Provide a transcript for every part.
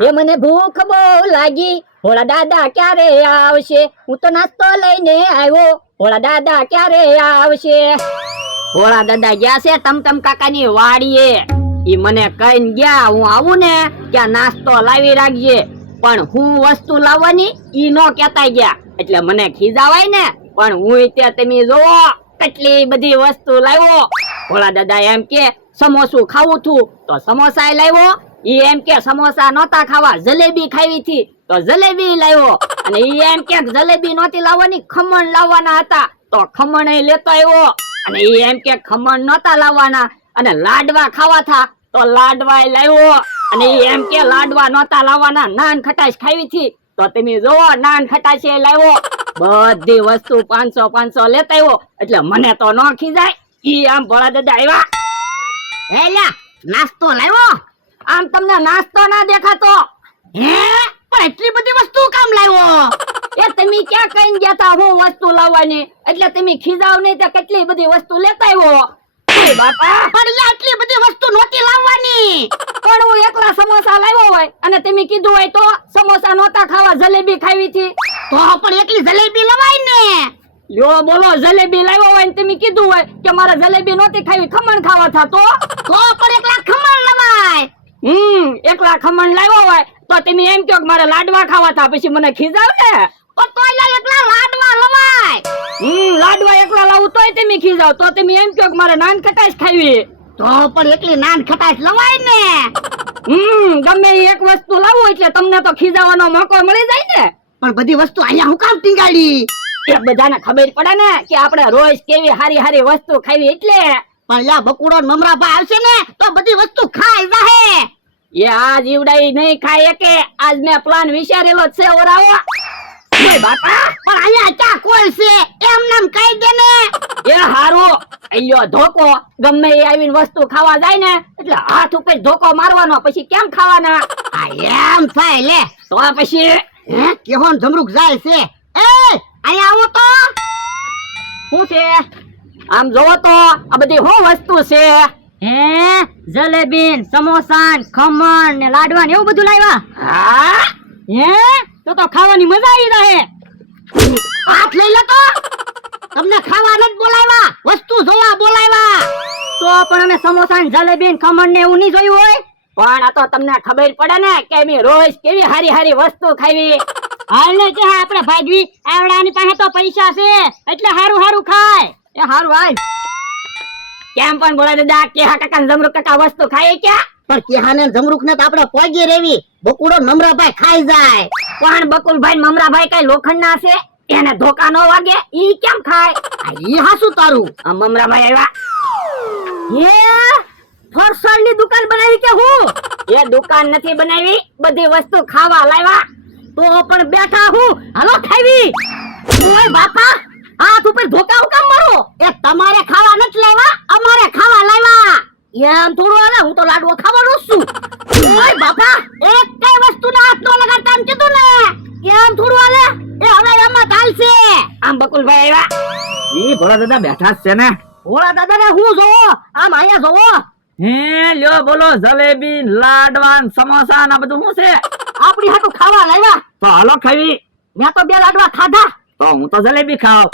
એ મને ભૂખ બહુ લાગી, ભોળા દાદા ક્યારે આવશે? હું તો નાસ્તો લઈને આવ્યો, ભોળા દાદા ક્યારે આવશે? ભોળા દાદા ગયા છે તમતમ કાકાની વાડીએ. ઈ મને કહીને ગયા હું આવું ને ત્યાં નાસ્તો લાવી રાખજે, પણ હું વસ્તુ લાવવાની ઈ નો કહેતા ગયા, એટલે મને ખીજાવાય ને. પણ હું ત્યાં તમે જોવો કેટલી બધી વસ્તુ લાવ્યો. ભોળા દાદા એમ કે સમોસું ખાવું છું તો સમોસા લાવ્યો. ઈ એમ કે સમોસા નહોતા ખાવા, જલેબી ખાવી હતી તો જલેબી લાવ્યો. અને ઈ એમ કે જલેબી નહોતી લાવવાની, ખમણ લાવવાના હતા તો ખમણ લેતો આવ્યો. અને ઈ એમ કે ખમણ નહોતા લાવવાના અને લાડવા ખાવા થા તો લાડવા લાવ્યો. અને ઈ એમ કે લાડવા નહોતા લાવવાના, નાન ખટાશ ખાવી હતી તો તમે જોવો નાન ખટાશ લાવ્યો. બધી વસ્તુ 500 લેતા આવ્યો. એટલે મને તો ન ખીજાય. ઈ આમ ભોળા દાદા આવ્યા, હે લ્યા નાસ્તો લાવ્યો. આમ તમને નાસ્તો ના દેખાતો? હે પણ એટલી બધી વસ્તુ કામ લાવ્યો? એ તમે ક્યાં કહીને ગયા તા હું વસ્તુ લાવવાની, એટલે તમે ખીજાવ નહીં તે કેટલી બધી વસ્તુ લેતા આવ્યો. એ બાપા પણ આટલી બધી વસ્તુ નહોતી લાવવાની, પણ હું એકલા સમોસા લાવ્યો હોય અને તમે કીધું હોય તો સમોસા નહોતા ખાવા, જલેબી ખાવી હતી તો પણ એકલી જલેબી લવાય ને. લ્યો બોલો, જલેબી લાવ્યો હોય ને તમે કીધું હોય કે મારે જલેબી નહોતી ખાવી, ખમણ ખાવા થા તો પણ એકલા ખમણ લવાય. એકલા ખમણ લાવ્યો હોય તો તમે એમ કહો કે મારે લાડવા ખાવા થા, પછી મને ખીજાવ ને. એકલા લાડવા લવાય. લાડવા એકલા લાવું તોય તમે ખીજાવ, તો તમે એમ કહો કે મારે નાન ખટાશ ખાવી, તો પણ એકલી નાન ખટાશ લવાય ને. ગમે એક વસ્તુ લાવો એટલે તમને તો ખીજાવાનો મોકો મળી જાય ને. પણ બધી વસ્તુ અહીંયા હું કામ ટીંગાડી? એ બધાને ખબર પડે ને કે આપણે રોજ કેવી હારી વસ્તુ ખાવી એટલે. પણ યા બકુડો મમરાભાઈ આવશે ને તો બધી વસ્તુ ખાઈ જાહે. એ આજ ઈવડાઈ નહીં ખાય કે આજ મેં પ્લાન વિચારેલો છે ઓરાવો. ઓય બાપા પણ અહીંયા ચા કોલ છે એમ નામ કહી દે ને. એ હારું અલ્યો ધોકો, ગમે એ આવીને વસ્તુ ખાવા જાય ને એટલે હાથ ઉપર ધોકો મારવાનો, પછી કેમ ખાવાના? એમ થાય લે તો પછી હે કેહોન જમરૂક જાય છે. એ અહીંયા આવો તો. શું છે? આમ જોવો તો આ બધી શું વસ્તુ છે? હે જલેબી, સમોસા, ખમણ ને લાડવા ને એવું બધું લાવ્યા? હા હે તો ખાવાની મજા આવી રહે. હાથ લઈ લો તો. તમને ખાવા નથી બોલાવ્યા, વસ્તુ જોવા બોલાવ્યા. તો પણ અમે સમોસા ને જલેબી ને ખમણ ને એવું નહીં જોયું હોય? પણ આ તો તમને ખબર પડે ને કે અમે રોજ કેવી હારી વસ્તુ ખાવી. હાલ ને કે આપણે ભાગવી આવડાની પાસે તો પૈસા છે એટલે હારું ખાય. એ હારું હાલ. કેમ પણ બોલા દાદા કેહા કાકા જમરૂક કાકા વસ્તુ ખાય ક્યાં? પણ કેહા ને જમરૂક ને તો આપણે પોગી રેવી, બકુડો મમરાભાઈ ખાઈ જાય. પણ બકુલભાઈ મમરાભાઈ કઈ લોખંડના છે, એને ધોકા નો વાગે, ઈ કેમ ખાય? ઈ હાસુ તારું. આ મમરાભાઈ આવ્યા. એ ફરસાણની દુકાન બનાવી કે હું? એ દુકાન નથી બનાવી, બધી વસ્તુ ખાવા લાવ્યા. તો પણ બેઠા હું, હાલો ખાવી. ઓય બાપા હાથ ઉપર ધોકા હું કામ મારો? એ તમારે ખાવા નથી લાવ્યા, અમારે ખાવા લાવ્યા. એમ થોડું હાલે, હું તો લાડવો ખાવાનો છું. ઓય બાપા એક કઈ વસ્તુ ના હાથ નો લગાડતા એમ કીધું ને. એમ થોડું હાલે, એ હવે એમાં ચાલશે. આમ બકુલભાઈ આવ્યા. ઈ ભોળા દાદા બેઠા છે ને. ભોળા દાદા ને હું જોવો, આમ અહીંયા જોવો. હે લ્યો બોલો, જલેબી, લાડવા, સમોસા ના બધું શું છે? આપણી હાટું ખાવા લાવ્યા. તો હાલો ખાવી. મેં તો 2 લાડવા ખાધા. તો હું તો જલેબી ખાવ.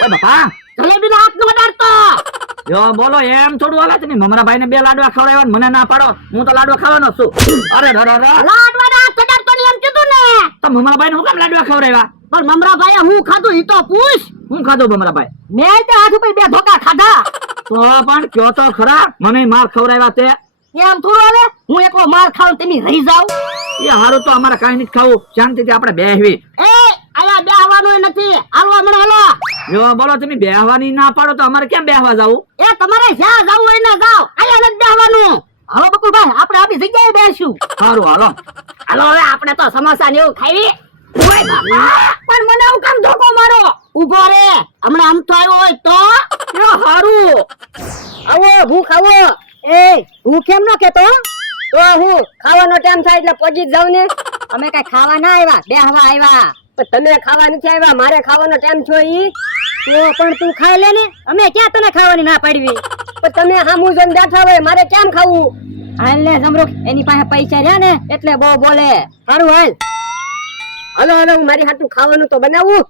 ઓય બાપા જલેબી ના હાથ નો લગાડતો. લ્યો બોલો, એમ થોડું હાલે? તમે મમરાભાઈ ને 2 લાડવા ખવડાવ્યા, મને ના પાડો. હું તો લાડવા ખાવાનો છું. અરે લાડવા ના હાથ લગાડતો ને એમ કીધું ને. તો મમરાભાઈ ને હું કેમ લાડવા ખવડાવ્યા? પણ મમરાભાઈ હું ખાધું ઈ તો પૂછ. હું ખાધું મમરાભાઈ? મેં તે હાથ ઉપર 2 ધોકા ખાધા. તો પણ કયો તો ખરા, મને માર ખવડાવ્યા તે. એમ થોડું હાલે, હું એકલો માર ખાઉં તમે રહી જાવ. એ હારું તો અમારે કાઈ નથી ખાવું, શાંતિથી આપણે બેહવી. એ આયા બેહવાનું નથી, હાલવા મને હાલો. જો બોલો, તમે બેહવાની ના પાડો તો અમારે કેમ બેહવા જાવું? એ તમારે જ્યાં જાવું હોય ને જાવ, આયા નથી બેહવાનું. હાલો બકુલભાઈ આપણે આપણી જગ્યાએ બેસશું. સારું હાલો. હાલો હવે આપણે તો સમોસા ને એવું ખાવી. ઓય બાપા પણ મને હું કામ ધોકો મારો? ઊભો રે, હમણાં આમ તો આવ્યો હોય તો. એ હારું આવો, ભૂખ આવો. એ હું કેમ નો કેતો? તો હું ખાવાનો ટાઈમ થાય એટલે પહોંચી જાવ ને. અમે કઈ ખાવા ના આવ્યા, બેહવા આવ્યા. પણ તમે ખાવા નથી આવ્યા, મારે ખાવાનો ટાઈમ છો ઈ. તો પણ તું ખાઈ લે ને, અમે ક્યાં તને ખાવાની ના પાડવી? પણ તમે હામું જોઈને બેઠા હોય, મારે કેમ ખાવું? હાલ ને જમરૂખ, એની પાસે પૈસા રહ્યા ને એટલે બહુ બોલે. સારું હાલ. હાલો હાલો, હું મારી હાટું ખાવાનું તો બનાવું.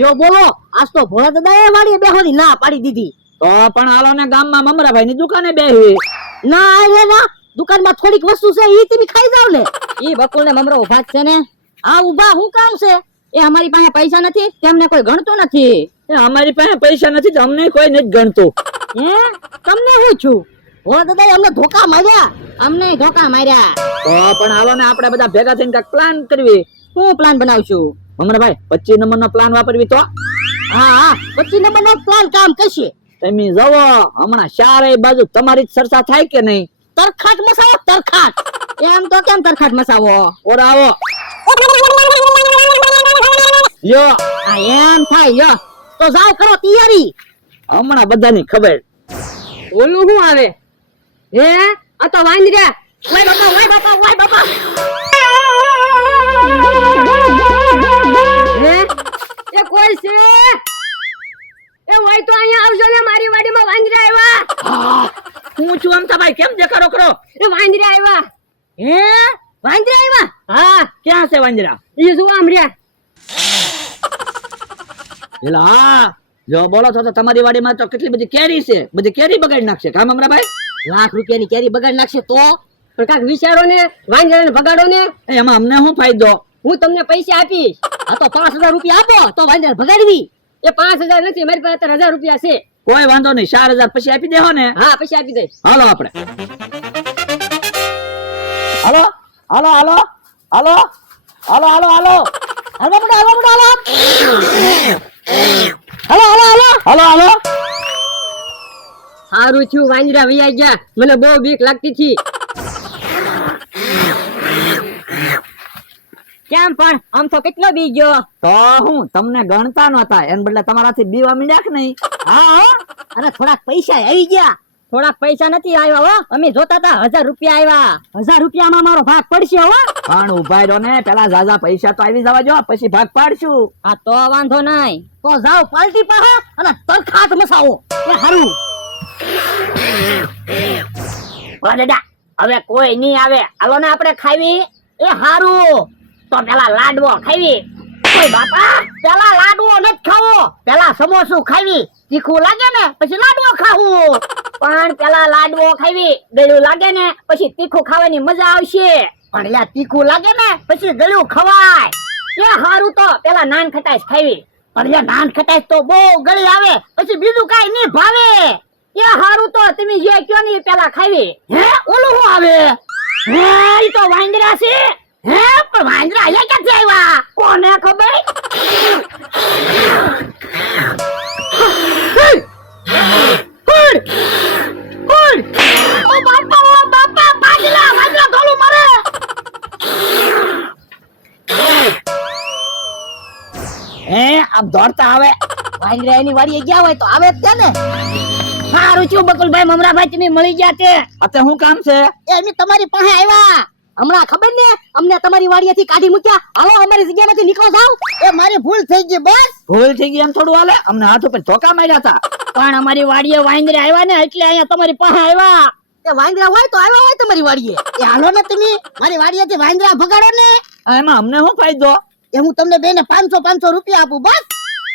યો બોલો, આજ તો ભોળા દાદાએ વાડીએ બેહવાની ના પાડી દીધી. તો પણ હાલો ને ગામમાં મમરાભાઈ ની દુકાને બેહી. ના રે ના, દુકાનમાં થોડીક વસ્તુ છે ઈ તમે ખાઈ જાવ ને. ઈ બકુલ ને મમરો ઉભા જ છે ને. આ ઉભા હું કામ છે? એ અમારી પાસે પૈસા નથી, તેમને કોઈ ગણતું નથી. એ અમારી પાસે પૈસા નથી તો અમને કોઈ નથી ગણતું. હે, તમને હું છું? ભોળા દાદાએ અમને ધોકા માર્યા. અમને ધોકા માર્યા. તો પણ હાલો ને આપણે બધા ભેગા થઈને કાંઈક પ્લાન કરવી. હું પ્લાન બનાવશું? મમરાભાઈ 25 નંબરનો પ્લાન વાપરવી તો. હા હા, 25 નંબરનો પ્લાન કામ કરશે. તમે જવો હમણાં ચારેય બાજુ તમારી જ ચર્ચા થાય કે નહીં? તરખાટ મસાવો, તરખાટ. એમ તો કેમ તરખાટ મસાવો? ઓરાવો યો. આ એમ થાય યો. તો જાવ કરો તૈયારી. હમણાં બધાની ખબર. ઓલું શું આવે? હે, આ તો વાંદરા. ઓય બાપા, ઓય બાપા, ઓય બાપા. હે, એ કોઈ છે? એ હોય તો અહીંયા આવજો ને, મારી વાડીમાં વાંદરા આવ્યા. હું છું અમથાભાઈ, કેમ દેખાડો કરો? એ વાંદરા આવ્યા. હે, વાંદરા આવ્યા? હા, ક્યાં છે વાંદરા? ઈ શું આમ રહ્યા? એલા હા, જો બોલો છો તો તમારી વાડીમાં તો કેટલી બધી કેરી છે, બધી કેરી બગાડી નાખશે. કામ મમરાભાઈ? લાખ રૂપિયાની કેરી બગાડી નાખશે તો? પણ કાંઈક વિચારો ને, વાંદરાને ભગાડો ને. એમાં અમને શું ફાયદો? હું તમને પૈસા આપીશ. આ તો 5000 રૂપિયા આપો તો વાંદરા ભગાડવી. એ 5000 નથી, મારી પાસે 1000 રૂપિયા છે. કોઈ વાંધો નહીં, 4000 પછી આપી દેહો ને. હા, પછી આપી દઈશ. હાલો આપણે. હાલો હાલો હાલો હાલો હાલો હાલો હાલો હાલો બેટા, હાલો બેટા, હાલો. હાલો હાલો હાલો હાલો હાલો. સારું થયું વાંદરા વૈયા ગયા, મને બહુ બીક લાગતી હતી. કેમ પણ આમ તો કેટલો બી ગયો. તો હું તમને ગણતા નહોતા, એન બદલે તમારાથી બીવા મીડ્યા કે નહીં? હા હા, અને થોડાક પૈસા આવી ગયા. થોડાક પૈસા નથી આવ્યા હો, અમે જોતા હતા 1000 રૂપિયા આવ્યા. 1000 રૂપિયામાં મારો ભાગ પડશે હો. પણ ઉભા રહ્યો ને, પેલા ઝાઝા પૈસા તો આવી જવા જો, પછી ભાગ પાડશું. હા તો વાંધો નહીં. તો જાઓ પાર્ટી પાસે અને તરખાટ મસાવો. એ હારું. ઓ દાદા, હવે કોઈ નહીં આવે, હાલો ને આપણે ખાવી. એ હારું, તો પેલા લાડવો ખાવી. ઓય બાપા, પેલા લાડવો નથી ખાવો, પેલા સમોસું ખાવી. તીખું લાગે ને પછી લાડવો ખાવું. પણ પેલા લાડવો ખાવી, ગળ્યું લાગે ને પછી તીખું ખાવાની મજા આવશે. પણ યાર તીખું લાગે ને પછી ગળ્યું ખવાય. એ હારું, તો પેલા નાન ખટાઈશ ખાવી. પણ યાર નાન ખટાઈશ તો બહુ ગળી આવે, પછી બીજું કાઈ નહીં ભાવે. એ હારું, તો તમે જે કયો ને પેલા ખાવી. હે, ઓલું શું આવે? હે, ઈ તો વાંદરા છે. હે, પણ વાંદરા અહીંયા ક્યાંથી આવ્યા? કોને ખબર? ઓ બાપા, વાંદરા ધોલું મારે. આમ દોડતા આવે. વાંદરા એની વાડીએ ગયા હોય તો આવે જ છે ને. સારું છું બકુલભાઈ, મમરાભાઈ, તમે મળી ગયા તે. અત્યારે શું કામ છે? એમ તમારી પાસે આવ્યા. હમણાં ખબર ને, અમને તમારી વાડીએથી કાઢી મૂક્યા. હાલો અમારી જગ્યામાંથી નીકળો જાવ. એ મારી ભૂલ થઈ ગઈ બસ. ભૂલ થઈ ગઈ એમ થોડું હાલે? અમને હાથ ઉપર ધોકા માર્યા હતા. પણ અમારી વાડીએ વાંદરા આવ્યા ને એટલે અહીંયા તમારી પાસે આવ્યા. એ વાંદરા હોય તો આવ્યા હોય તમારી વાડીએ. એ હાલો ને તમે મારી વાડીએથી વાંદરા ભગાડો ને. એમાં અમને શું ફાયદો? એ હું તમને બેને 500 રૂપિયા આપું બસ.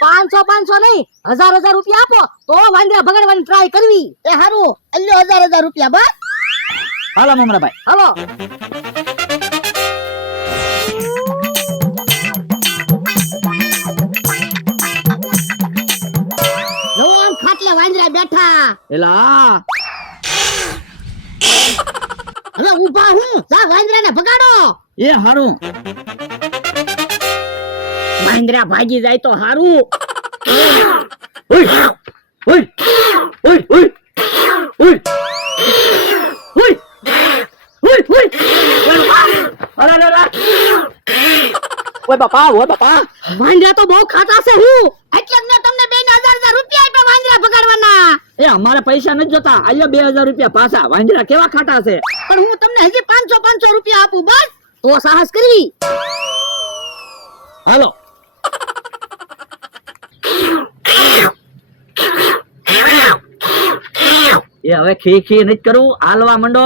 500 નહીં, 1000 રૂપિયા આપો તો વાંદરા ભગાડવાની ટ્રાય કરવી. એ હારું, અલ્યો 1000 રૂપિયા બસ. હાલો મમરાભાઈ, હાલો. ખાટલે વાંદરા બેઠા. એલા હવે ઊભા હું, જા વાંદરાને ભગાડો. એ હારું. વાંદરા ભાગી જાય તો હારું. ઓય ઓય ઓય ઓય ઓય ઓય ઓય ઓય. અરે ઓય બાપા, ઓય બાપા. વાંદરા તો બહુ ખાતા છે હું. એટલે જ મેં તમને બેને 1000 રૂપિયા આપ્યા વાંદરા ભગાડવાના. એ અમારે પૈસા નથી જોતા, આયો 2000 રૂપિયા પાછા. વાંદરા કેવા ખાટા છે. પણ હું તમને હજી 500 રૂપિયા આપું બસ. તો સાહસ કરવી. હાલો. એ હવે ખી નથી કરવું, હાલવા મંડો.